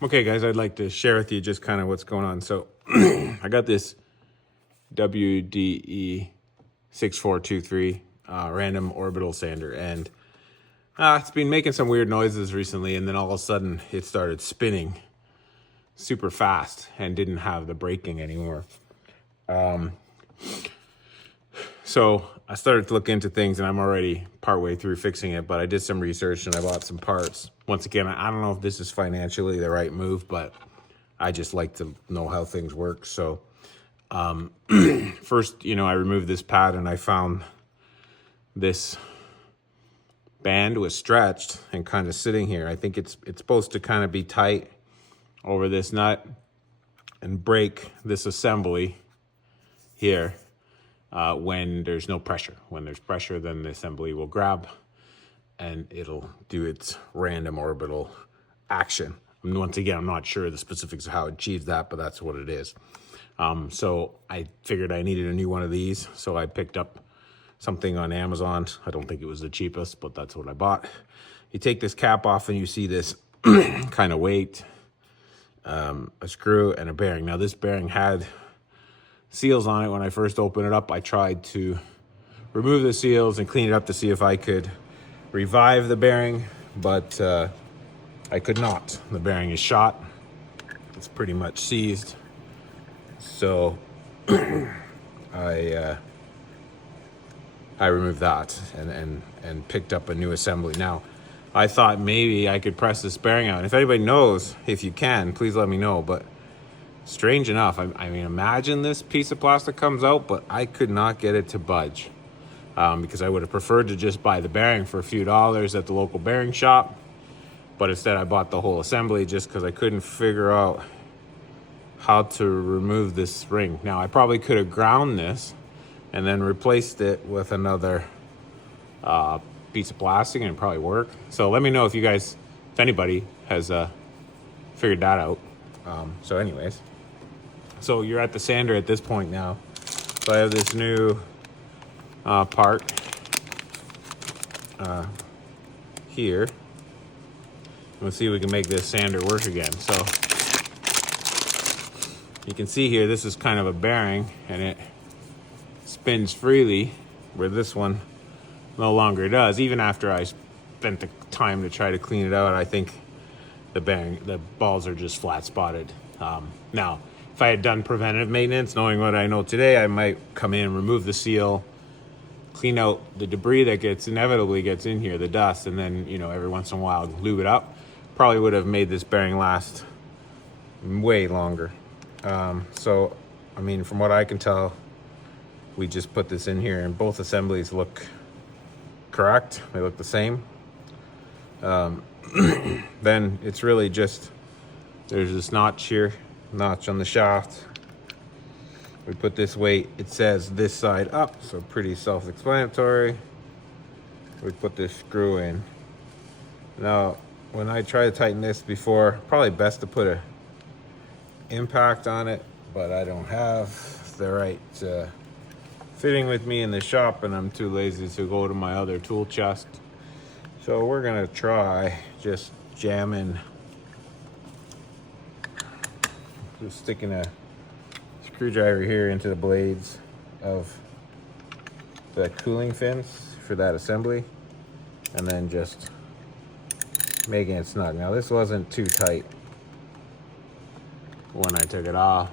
Okay, guys, I'd like to share with you just kind of what's going on. So I got this WDE6423 random orbital sander, and it's been making some weird noises recently, and then all of a sudden it started spinning super fast and didn't have the braking anymore. So I started to look into things, and I'm already partway through fixing it, but I did some research and I bought some parts. Once again, I don't know if this is financially the right move, but I just like to know how things work. So first, I removed this pad and I found this band was stretched and kind of sitting here. I think it's supposed to kind of be tight over this nut and break this assembly here. When there's no pressure. When there's pressure, then the assembly will grab and it'll do its random orbital action. And once again, I'm not sure the specifics of how it achieves that, but that's what it is. So I figured I needed a new one of these, so I picked up something on Amazon. I don't think it was the cheapest, but that's what I bought. You take this cap off and you see this kind of weight, a screw and a bearing. Now this bearing had seals on it. When I first opened it up, I tried to remove the seals and clean it up to see if I could revive the bearing, but I could not. The bearing is shot. It's pretty much seized. So I removed that and picked up a new assembly. Now, I thought maybe I could press this bearing out. If anybody knows, if you can, please let me know. But strange enough, I mean, imagine this piece of plastic comes out, but I could not get it to budge because I would have preferred to just buy the bearing for a few dollars at the local bearing shop. But instead, I bought the whole assembly just because I couldn't figure out how to remove this ring. Now, I probably could have ground this and then replaced it with another piece of plastic and it'd probably work. So let me know if you guys, if anybody has figured that out. So anyways. So you're at the sander at this point now. So I have this new part here. Let's see if we can make this sander work again. So you can see here, this is kind of a bearing and it spins freely, where this one no longer does. Even after I spent the time to try to clean it out, I think the balls are just flat spotted. Now, if I had done preventative maintenance, knowing what I know today, I might come in, remove the seal, clean out the debris that inevitably gets in here, the dust, and then, every once in a while lube it up. Probably would have made this bearing last way longer. So, I mean, from what I can tell, we just put this in here and both assemblies look correct. They look the same. Then it's really just, there's this notch on the shaft. We put this weight, it says this side up, so pretty self-explanatory. We put this screw in. Now, when I try to tighten this before, probably best to put a impact on it, but I don't have the right fitting with me in the shop, and I'm too lazy to go to my other tool chest. So we're gonna try just sticking a screwdriver here into the blades of the cooling fins for that assembly, and then just making it snug. Now this wasn't too tight when I took it off,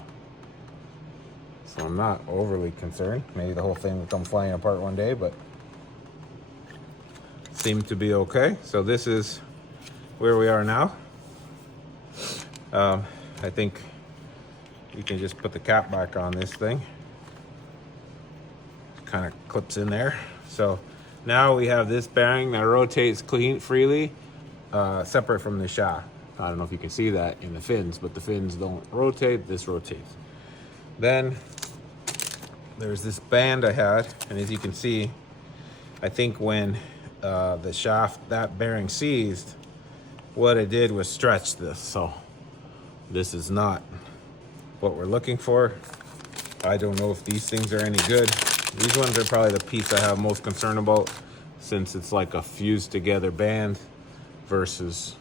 so I'm not overly concerned. Maybe the whole thing will come flying apart one day, but seemed to be okay. So this is where we are now. I think you can just put the cap back on this thing. Kind of clips in there. So now we have this bearing that rotates freely, separate from the shaft. I don't know if you can see that in the fins, but the fins don't rotate, this rotates. Then there's this band I had, and as you can see, I think when the shaft, that bearing seized, what it did was stretch this. So this is not what we're looking for. I don't know if these things are any good. These ones are probably the piece I have most concern about, since it's like a fused together band versus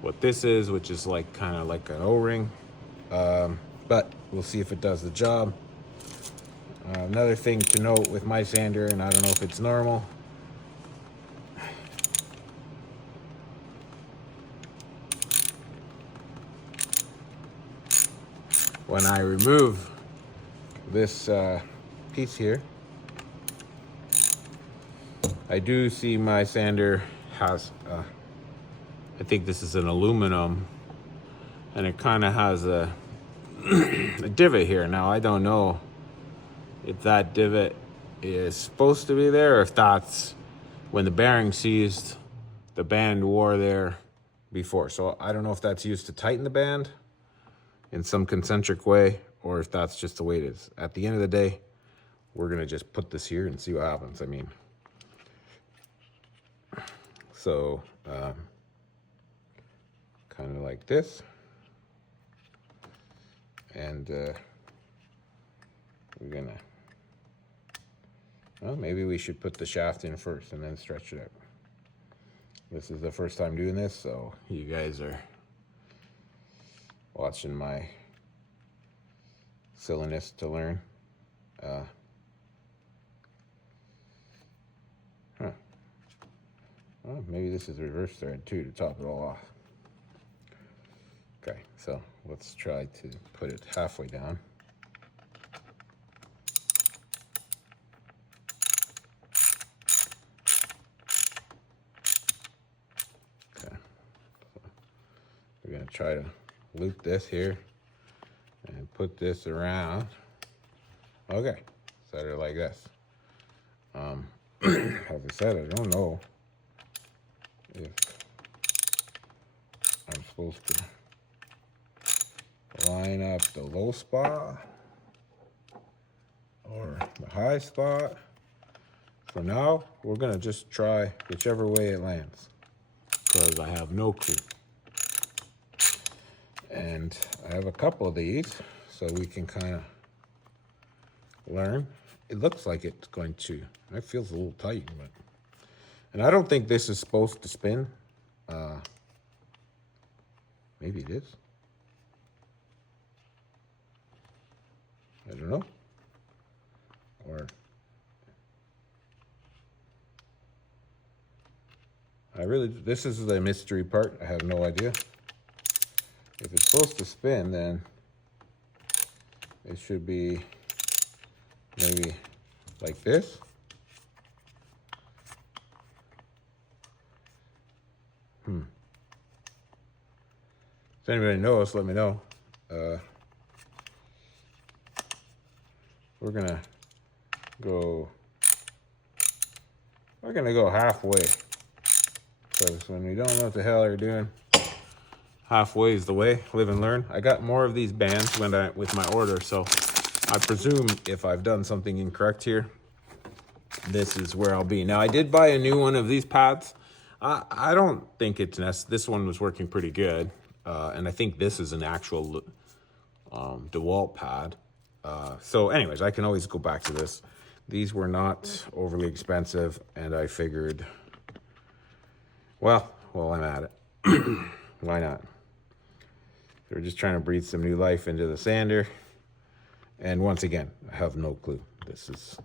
what this is, which is like kind of like an O-ring. But we'll see if it does the job. Another thing to note with my sander, and I don't know if it's normal, when I remove this piece here, I do see my sander has, I think this is an aluminum, and it kind of has a divot here. Now, I don't know if that divot is supposed to be there, or if that's when the bearing seized, the band wore there before. So I don't know if that's used to tighten the band in some concentric way, or if that's just the way it is. At the end of the day, we're gonna just put this here and see what happens. I mean, so kind of like this, and we're gonna, well, maybe we should put the shaft in first and then stretch it out. This is the first time doing this, so you guys are watching my silliness to learn. Well, maybe this is a reverse thread too to top it all off. Okay, so let's try to put it halfway down. Okay, so we're gonna try to loop this here and put this around. Okay, set it like this. As I said, I don't know if I'm supposed to line up the low spot or the high spot. For now, we're gonna just try whichever way it lands, because I have no clue. And I have a couple of these, so we can kind of learn. It looks like it's going to, it feels a little tight, but, and I don't think this is supposed to spin. Maybe it is. I don't know. Or this is the mystery part. I have no idea. If it's supposed to spin, then it should be maybe like this. If anybody knows, let me know. We're gonna go halfway, because when we don't know what the hell you're doing, halfway is the way. Live and learn. I got more of these bands with my order, so I presume if I've done something incorrect here, this is where I'll be. Now, I did buy a new one of these pads. I don't think it's necessary. This one was working pretty good, and I think this is an actual Dewalt pad. So anyways, I can always go back to this. These were not overly expensive, and I figured, well, I'm at it. Why not? We're just trying to breathe some new life into the sander. And once again, I have no clue. This is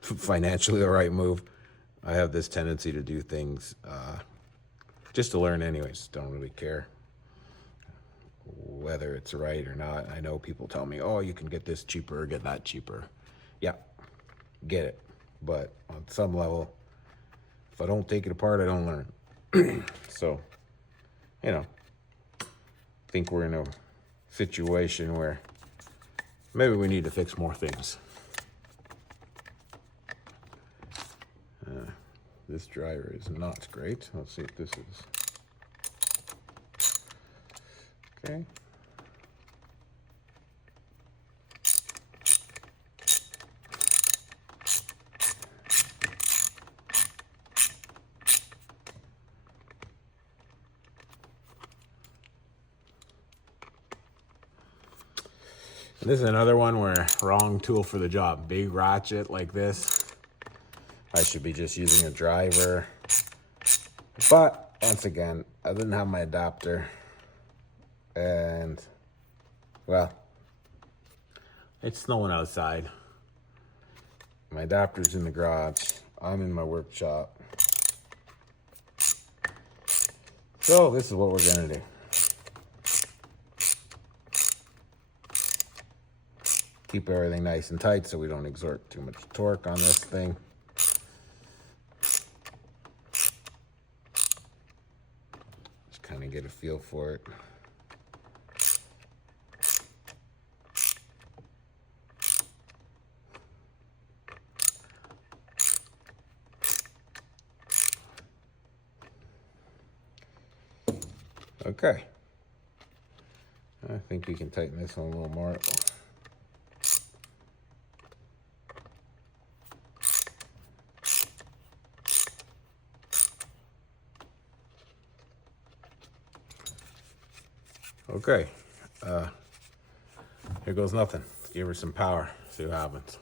financially the right move. I have this tendency to do things just to learn anyways. Don't really care whether it's right or not. I know people tell me, oh, you can get this cheaper or get that cheaper. Yeah, get it. But on some level, if I don't take it apart, I don't learn. So, you know, I think we're in a situation where maybe we need to fix more things. This driver is not great. Let's see if this is. Okay. This is another one where wrong tool for the job. Big ratchet like this. I should be just using a driver. But once again, I didn't have my adapter. And, well, it's snowing outside. My adapter's in the garage. I'm in my workshop. So this is what we're gonna do. Keep everything nice and tight so we don't exert too much torque on this thing. Just kind of get a feel for it. Okay. I think we can tighten this one a little more. Okay, here goes nothing. Let's give her some power, see what happens.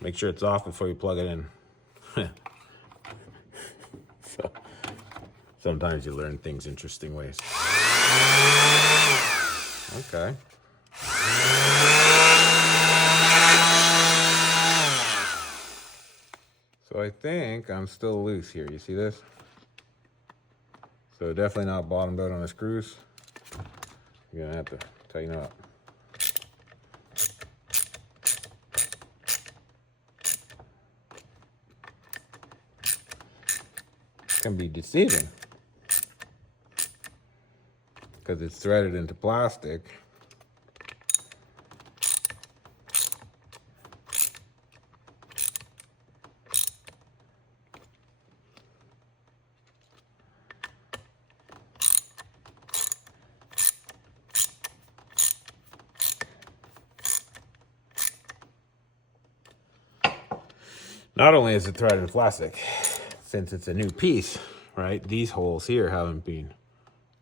Make sure it's off before you plug it in. So, sometimes you learn things interesting ways. Okay. So I think I'm still loose here. You see this? So definitely not bottomed out on the screws. You're gonna have to tighten up. Can be deceiving because it's threaded into plastic. Not only is it threaded in plastic, since it's a new piece, right? These holes here haven't been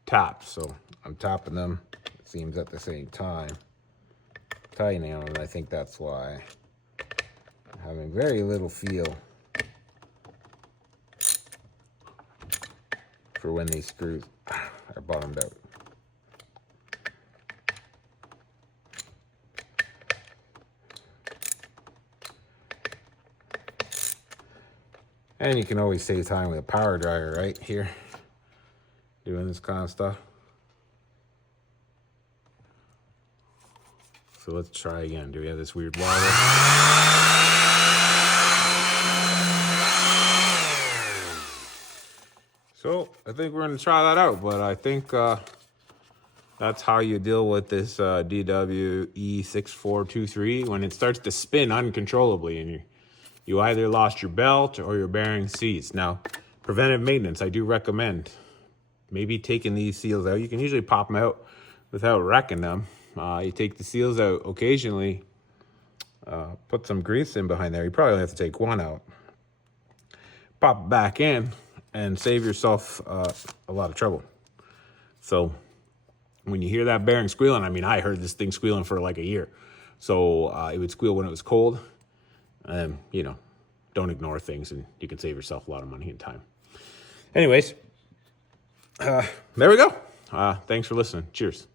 tapped, so I'm tapping them, it seems, at the same time, tightening them, and I think that's why I'm having very little feel for when these screws are bottomed out. And you can always save time with a power dryer, right? Here, doing this kind of stuff. So let's try again. Do we have this weird wobble? So I think we're gonna try that out, but I think that's how you deal with this DWE6423 when it starts to spin uncontrollably and you either lost your belt or your bearing seats. Now, preventive maintenance, I do recommend maybe taking these seals out. You can usually pop them out without wrecking them. You take the seals out occasionally, put some grease in behind there. You probably only have to take one out. Pop it back in and save yourself a lot of trouble. So when you hear that bearing squealing, I mean, I heard this thing squealing for like a year. So it would squeal when it was cold. You know, don't ignore things and you can save yourself a lot of money and time. Anyways, there we go. Thanks for listening. Cheers.